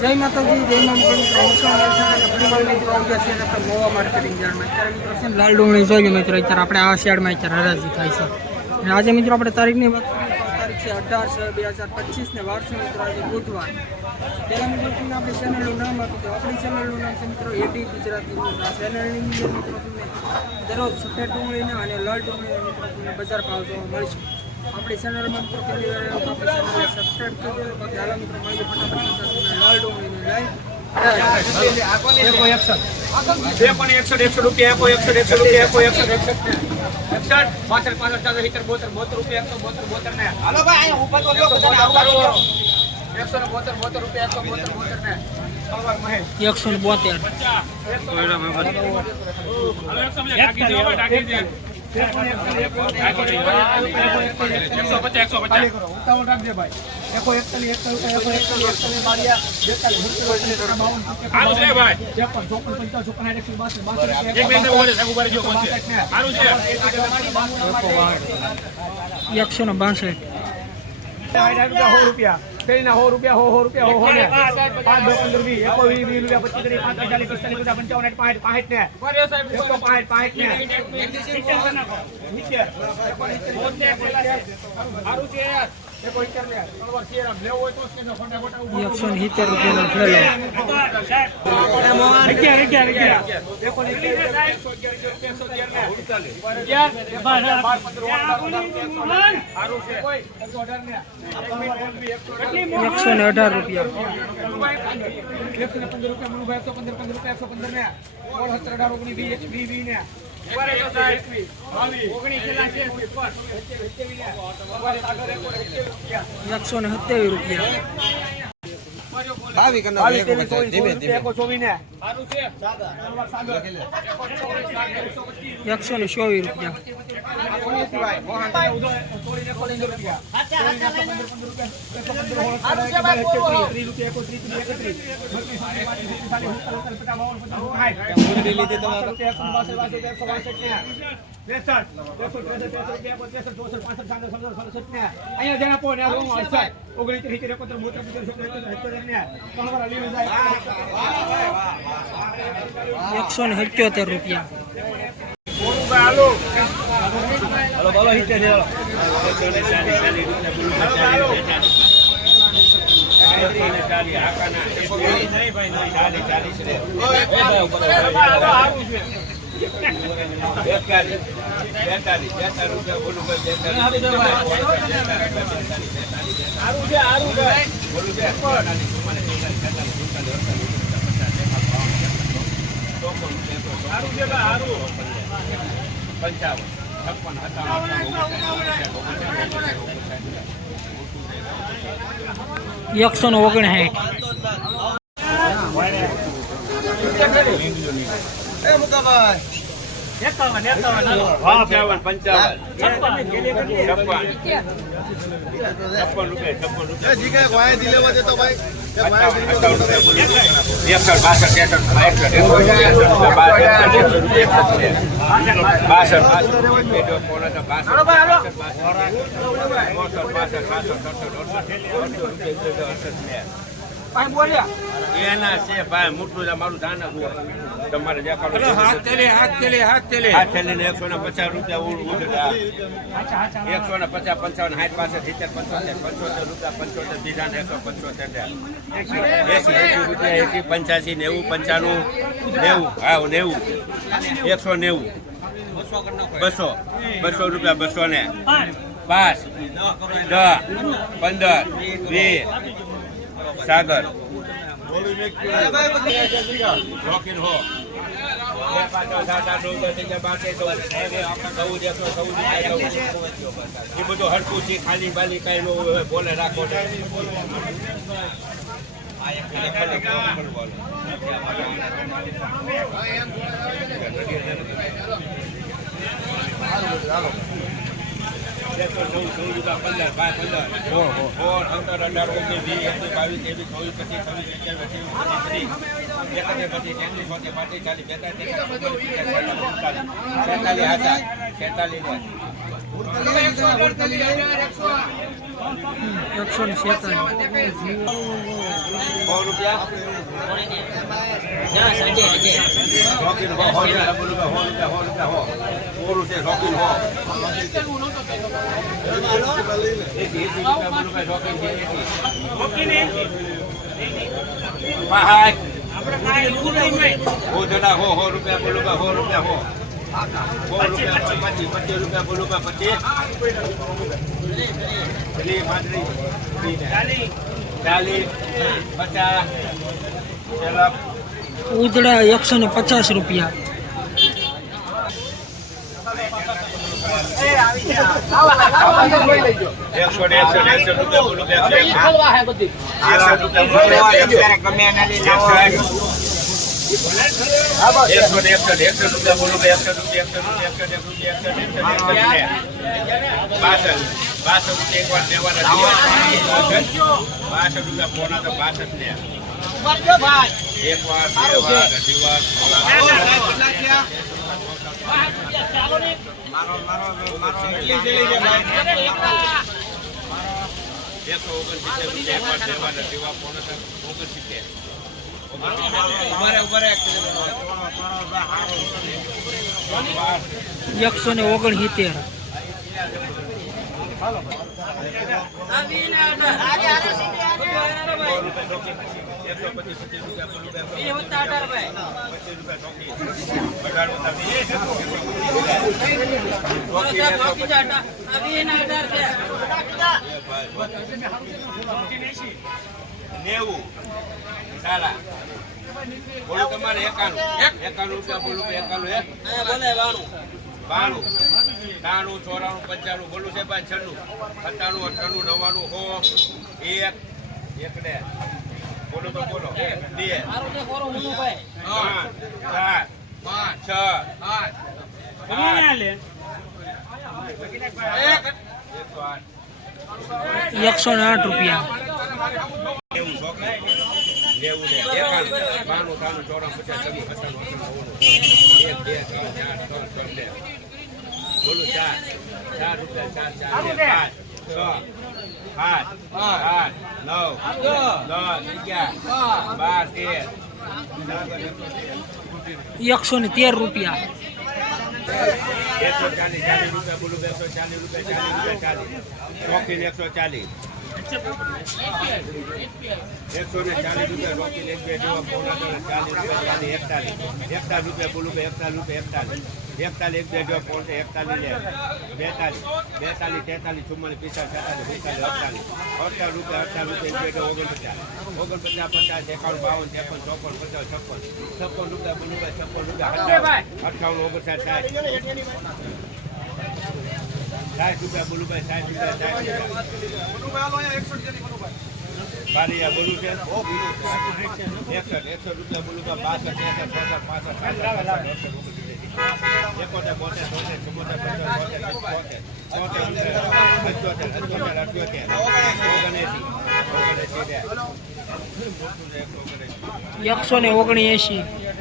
જય માતાજી, જય મા મિત્રો ગોવા માર્કેટિંગ યાર્ડમાં અત્યારે મિત્રો છે લાલ ડુંગળી જોઈએ મિત્રો, અત્યારે આપણે આ શિયાળમાં અત્યારે હરાજી થાય છે. અને આજે મિત્રો આપણે તારીખની વાત તારીખ છે અઢાર છ બે હજાર પચીસ ને વારસો મિત્રો આજે બુધવાર. પહેલા મિત્રો તમને આપણી ચેનલનું નામ આપ્યું હતું આપણી ચેનલનું નામ છે મિત્રો એટી ગુજરાતી. ચેનલની મિત્રો તમને દરરોજ સફેદ ડુંગળીના અને લાલ ડુંગળીના મિત્રો તમને બજાર ભાવ જોવા મળશે. આપણી ચેનલમાં મિત્રો પહેલી વાર સબસ્ક્રાઈબ કરી બાકી હાલો મિત્રો મળીએ ફટાફટ લાલ ડુંગળીની લાઈવ બે પણ એકસો એકસો રૂપિયા એકો એકસઠ એકસો રૂપિયા એકો એકસો એકસો ને એકસઠ પાછળ પાછળ ચાલો સિત્તેર બોતેર બોતેર રૂપિયા એકસો બોતેર બોતેર ને. હાલો ભાઈ ઉપર તો એકસો ને બોતેર બોતેર રૂપિયા એકસો બોતેર બોતેર ને. એકસો ને બોતેર. એકસો પચાસ એકસો પચાસ ઉતાવળ રાખજે ભાઈ એકસો ને બાસઠ. રૂપિયા શેરીના સો રૂપિયા હો સો રૂપિયા સો હો ને. પાંચ દસ પંદર વીસ. એકો વીસ વીસ રૂપિયા પચીસ ત્રીસ પાંચ ચાલીસ પિસ્તાલીસ પચાસ પંચાવન સાઠ પાંઠ પાંઠ ને. એકસો પાંઠ પાંઠ ને. નીચે. એકસો સિત્તેર રૂપિયાનો થેલો એકસો ને. અઢાર. રૂપિયા એકસો ને પંદર રૂપિયા એકસો પંદર પંદર રૂપિયા, એકસો પંદર ને અઢાર ઓગણીસ વીસ વીસ ને એકસો ને સત્યાવીસ રૂપિયા. એકસો ને આવી રૂપિયા બાવીસ, ધીમે રૂપિયા, એકો ચોવીસ ને. સાગર. એકસો પચીસ. એકસો ને રૂપિયા એકસો ને. ત્રેસઠ રૂપિયા, એકો ત્રેસઠ, ચોસઠ, પાંસઠ, છાસઠ, સત્તર, સડસઠ ને. અહીંયા જેના પો ને આ રૂમ અડસઠ, ઓગણીસ, ત્રીસ, સિત્તેર, એકોતેર, બોતેર, સિત્તેર, સિત્તેર, એકોતેર, સિત્તેર ને. તમારા લીલું જાય. એકસો ને રૂપિયા પંચાવન છપ્પન એકસો ને ઓગણસાઠ પંચાવન પંચાવન છપ્પન છપ્પન રૂપિયા છપ્પન રૂપિયા એકસઠ બાસઠ ત્રેસઠ બાસઠ બાસઠ એના છે ભાઈ મોટું છે મારું ધાન તમારે જે હાથ તેલે હાથ તેલે હાથ તેલે. હાથ તેલે ને એકસો ને પચાસ રૂપિયા ઉડ એકસો ને પચાસ પંચાવન સાઠ પાસઠ સિત્તેર પંચોતેર પંચોતેર રૂપિયા પંચોતેર દીધા ને એકસો પંચોતેર એસી એસી રૂપિયા એસી પંચ્યાસી નેવું પંચાણું નેવું હા નેવું. એકસો નેવું. બસો. બસો રૂપિયા બસો ને. પાંચ દસ પંદર વીસ સાગર. એ બધું હરકું છે ખાલી બાલી કઈ નો બોલે રાખો ને નવ ચૌદ રૂપિયા પંદર બાર પંદર સોળ સત્તર અઢાર ઓગણીસ વીસ એકવીસ બાવીસ ત્રેવીસ ચોવીસ પચીસ છવ્વીસ સત્યાવીસ અઠ્યાવીસ બત્રીસ તેત્રીસ ચોત્રીસ પાંત્રીસ ચાલીસ બેતાલીસ તેતાલીસ એકસો ને છેતાલીસ. રૂપિયા? હો, રૂપિયા, બોલું. હો રૂપિયા, હો રૂપિયા, પચીસ, ઉદડા એકસો ને પચાસ રૂપિયા. બાસઠ. બાસઠ રૂપિયા પોણા તો બાસઠ ને. એક વાર બે વાર અઢી વાર એકસો ઓગણસિત્તેર. એક વાર અઢી વાર પોણા તો ઓગણસિત્તેર એકસો ને બોલું. નેવું સારા બોલો તમારે એકાણું એકાણું રૂપિયા બોલું એકાણું હે બાણું ત્રાણું ચોરાણું પંચાણું બોલું છે ભાઈ છન્નું સત્તાણું અઠાણું નવ્વાણું સો એક એક ને બોલો તો બોલો બે ત્રણ ચાર પાંચ છ આઠ એકસો આઠ એકસો ને આઠ રૂપિયા નેવું છોકરા નેવું ને એકાણું રૂપિયા બોલું ચાર ચાર રૂપિયા ચાર ચાર છ આઠ આઠ નવ દસ અગિયાર બાર તેર એકસો ને તેર રૂપિયા. એકસો ચાલીસ ચાલીસ રૂપિયા બોલું એકસો ચાલીસ રૂપિયા ચાલીસ રૂપિયા ચાલીસ. શોખીન એકસો ચાલીસ. એકસો ચાલીસ રૂપિયા શોખીન એક બે જેવા પોણા ચાલીસ રૂપિયા એકતાલીસ એકતાલીસ રૂપિયા બોલું એકતાલીસ રૂપિયા એકતાલીસ એકતાલીસ એક બે જેવા પોણા એકતાલીસ બેતાલીસ બેતાલીસ તેતાલીસ ચુમ્માલીસ પિસ્તાલીસ છેતાલીસ પિસ્તાલીસ અડતાલીસ અડતાલીસ રૂપિયા અડતાલીસ એક બે ઓગણપચાસ ઓગણપચાસ પચાસ એકાવન બાવન ત્રેપન ચોપન પચાસ છપ્પન છપ્પન રૂપિયા બોલું છપ્પન રૂપિયા અઠાવન ઓગણસાઠ સાઠ સાઠ રૂપિયા બોલું ભાઈ સાઠ રૂપિયા રૂપિયા. બારીયા બોલું છે. એકસઠ એકસઠ રૂપિયા બોલું તો બાસઠ એકસઠ ચોસઠ પાસઠ એકોતેર બોતેર ચોતેર ચુમ્મોતેર પંચોતેર બોતેર સિત્તોતેર પંચોતેર અઠ્યોતેર અઠ્યોતેર ઓગણએંસી ઓગણએંસી એકસો ને ઓગણએંશી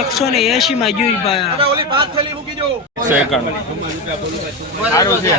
એકસો ને એસી માં જોઈ ભાઈ. સારું છે.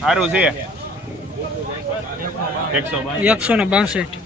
સારું છે. એકસો ને બાસઠ.